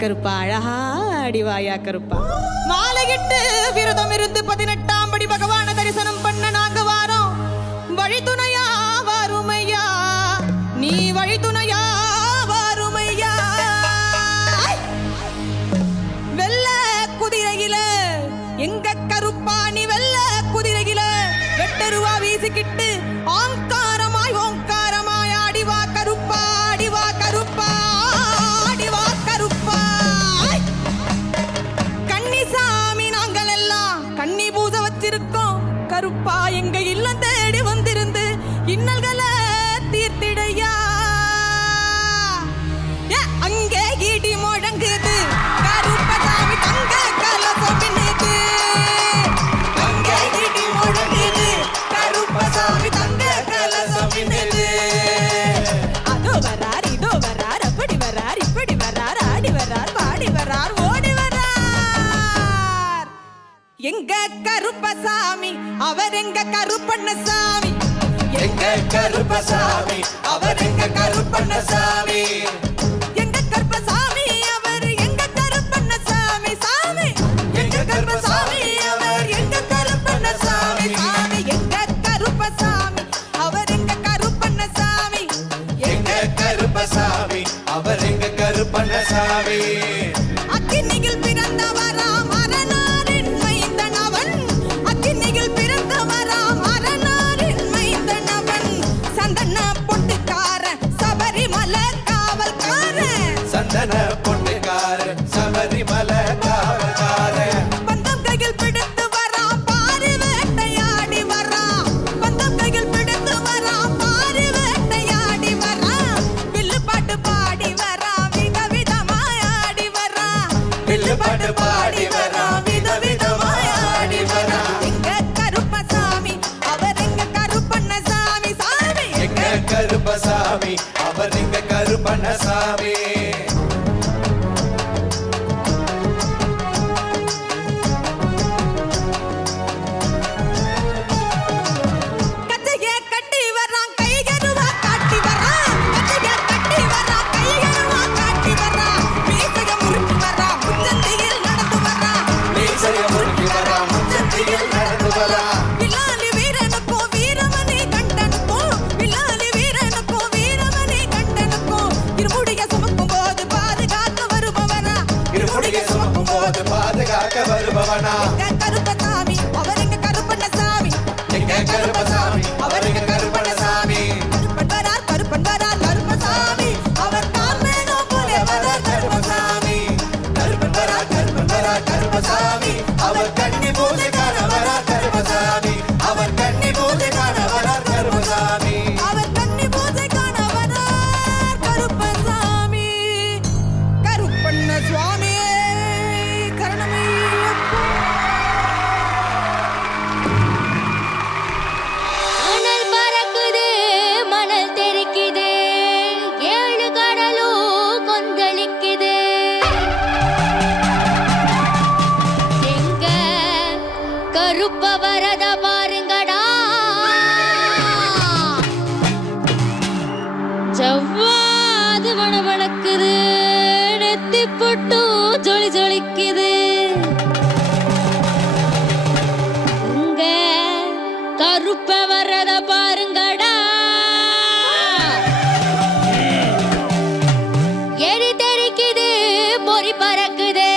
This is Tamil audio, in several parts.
கருப்பா அழகா அடிவாயா கருப்பா. மாலையிட்டு விரதம் இருந்து 18ஆம் படி பகவான தரிசனம் பண்ண நாங்க வாரோம். வழித்துணையா வாருமையா, நீ வழித்துணையா வாருமையா. வெள்ள குதிரையில எங்க கருப்பா நீ வெள்ள குதிரையில வெட்டருவா வீசிக்கிட்டு ஓங்காரமாய் ஓங்காரமாய் ஆடிவா கருப்பா, ஆடிவா கருப்பா, ஆடிவா கருப்பா. கன்னிசாமி நாங்கள் எல்லாம் கன்னி பூஜை வச்சிருக்கோம். கருப்பா எங்க இல்லம் தேடி வந்திருந்து இன்னல்களை தீர்த்திடையா. அங்கே இடி முழங்குது கருப்பசாமி தங்க கலசம் பின்னுது. அங்கே இடி முழங்குது கருப்பசாமி தங்க கலசம் பின்னுது. அதோ வரார் இதோ வரார் அப்படி வரார் இப்படி வரார் ஆடி வரார் பாடி வரார் ஓடி வரார். எங்க கருப்பசாமி அவர் எங்க கருப்பண்ணசாமி. எங்க கருப்பசாமி அவர் எங்க கருப்பண்ணசாமி. எங்க கருப்பசாமி அவர் எங்க கருப்பண்ணசாமி சாமி. எங்க கருப்பசாமி அவர் எங்க கருப்பண்ணசாமி சாமி. எங்க கருப்பசாமி அவர் எங்க கருப்பண்ணசாமி. எங்க கருப்பசாமி அவர் எங்க கருப்பண்ணசாமி. அக்கினியில் பிறந்தவராம் அரணாரின் மைந்தன் அவன். அக்கினியில் பிறந்தவராம் அரணாரின் மைந்தன் அவன். சந்தன பொட்டுக்காரன் சபரிமலை காவல்காரன். சந்தன பொட்டுக்காரன் சபரிமலை காவல்காரன். பந்தம் கையில் பிடித்து வரான் பாரி வேட்டையாடி வரான். பந்தம் கையில் பிடித்து வரான் பாரி வேட்டையாடி வரான். வில்லு பாட்டு பாடி வரான் விதவிதமாய் ஆடி வரான். வில்லு பாட்டு பாடி வரான் விதவிதமாய் ஆடி வரான். எங்க கருப்பசாமி அவர் எங்க கருப்பண்ணசாமி சாமி. எங்க கருப்பசாமி அவர் எங்க கருப்பண்ணசாமி. கச்சைய கட்டி வரான் கைகருவா காட்டி வரான். கச்சைய கட்டி வரான் கைகருவா காட்டி வரான். மீசைய முறுக்கி வரான் முச்சந்தியில் நடந்து வரான். மீசைய முறுக்கி வரான் முச்சந்தியில் நடந்து வரான். வில்லாலி வீரனுக்கும் வீரமணி கண்டனுக்கும். வில்லாலி வீரனுக்கும் வீரமணி கண்டனுக்கும். இருமுடிய சுமக்கும் போது பாதுகாக்க வருபவனா. இருமுடியை சுமக்கும் போது பாதுகாக்க வருபவனா. எங்க கருப்பசாமி அவர் எங்க கருப்பண்ணசாமி. எங்க கருப்பசாமி அவர் எங்க கருப்பண்ணசாமி. கருப்பன் வரார் கருப்பசாமி. அவர் தான் மேலும் போல வரார் கருப்பசாமி. கருப்பன் வரா கருப்பசாமி. அவர் கன்னி பூஜை காண வரா கருப்பசாமி. அவர் கன்னி பூஜை காண வரா கருப்பசாமி. அவர் கன்னி பூஜை காண வரார் கருப்பசாமி. கருப்பண்ண சுவாமியே கரணமையப்பா. மணல் பறக்குது மணல் தெரிக்குது ஏழு கடலும் கொந்தளிக்குது. எங்க கருப்ப வரத பாருங்கடா. ஜவ்வாது மணமணக்குது நெத்தி பொட்டும் ஜொலி ஜொலிக்குது. உங்க கருப்ப வர்றத பாருங்கடா. எரி தெரிக்குது பொறி பறக்குது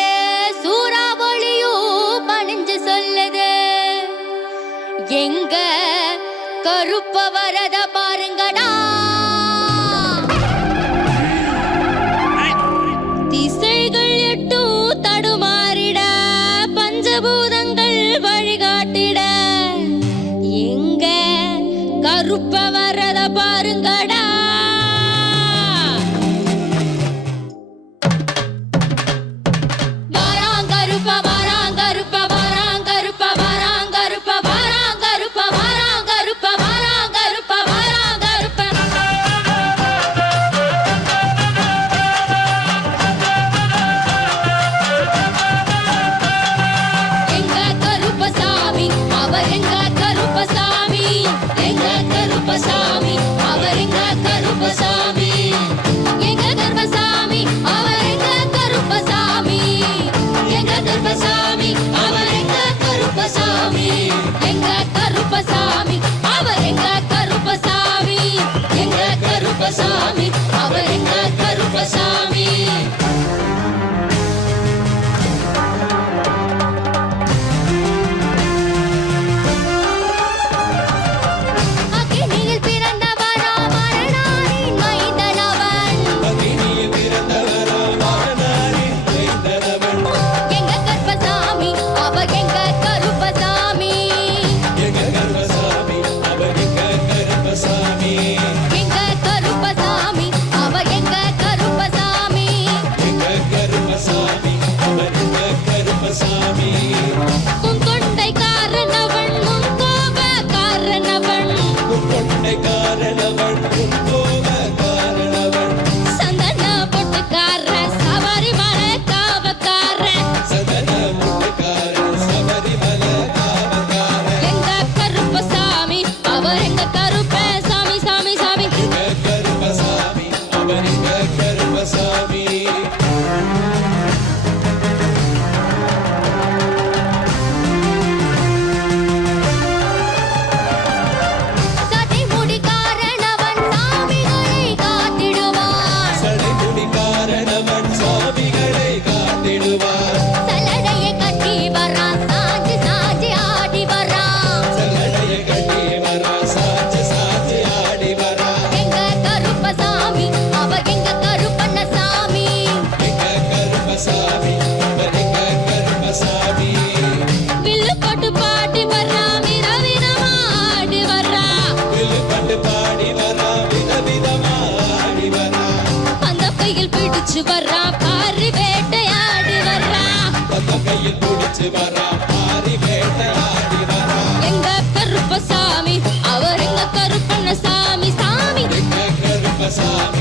சூறாவளியும் பணிஞ்சு சொல்லுது. எங்க கருப்ப வரத பாருங்கடா. கருப்பசாமி அவர் எங்க கருப்பசாமி எங்க கருப்பசாமி அவர் எங்க கருப்பசாமி அக்கினியில் பிறந்தவரா மரணாரின் மைந்தனவன் அக்கினியில் பிறந்தவரா மரணாரின் மைந்தனவன் எங்க கருப்பசாமி அவர் எங்க கருப்பசாமி எங்க கருப்பசாமி அவர் எங்க கருப்பசாமி எங்க கருப்பசாமி அவர் எங்க கருப்பசாமி எங்க கருப்பசாமி அவர் எங்க கருப்பசாமி உன் கொண்டை காரணவன் உன் கோப காரணவன் கொண்டை காரணவன் கோப காரணவன் சந்தன பொட்டுக்கார சவாரி மலை காவக்கார சதன முட்டுக்கார சபரிமல காவக்கார எங்க கருப்பசாமி அவர் எங்க கருப்பசாமி சாமி சாமி எங்க கருப்பசாமி அவர் எங்க கருப்பசாமி சதை முடி காரணவன் சாமிகளை காத்திடுவான் சடைமுடி காரணவன் சுவாமிகளை காத்திடுவார் சலடையை கட்டி வரான் சாஞ்சி சாஞ்சி ஆடி வரான் சல்லடைய கட்டி வரா சாட்சி சாட்சி ஆடி வரா எங்க கருப்பசாமி அவர் எங்க கருப்பண்ணசாமி எங்க கருப்பசாமி அவர் எங்க கருப்பசாமி வில்லு போட்டு பாட்டி வர்றா விதவிதமா ஆடி வர்றா வில்லுப்பட்டு பாடி வரா விதவிதமா ஆடி வரா அந்த கையில் பிடிச்சு வர்றா பாரி வேட்டையாடி வர்றா பத்த கையில் பிடிச்சு வரா பாரி வேட்டையாடி வரா எங்க கருப்பசாமி அவர் எங்க கருப்பண்ணசாமி சாமி எங்க கருப்பசாமி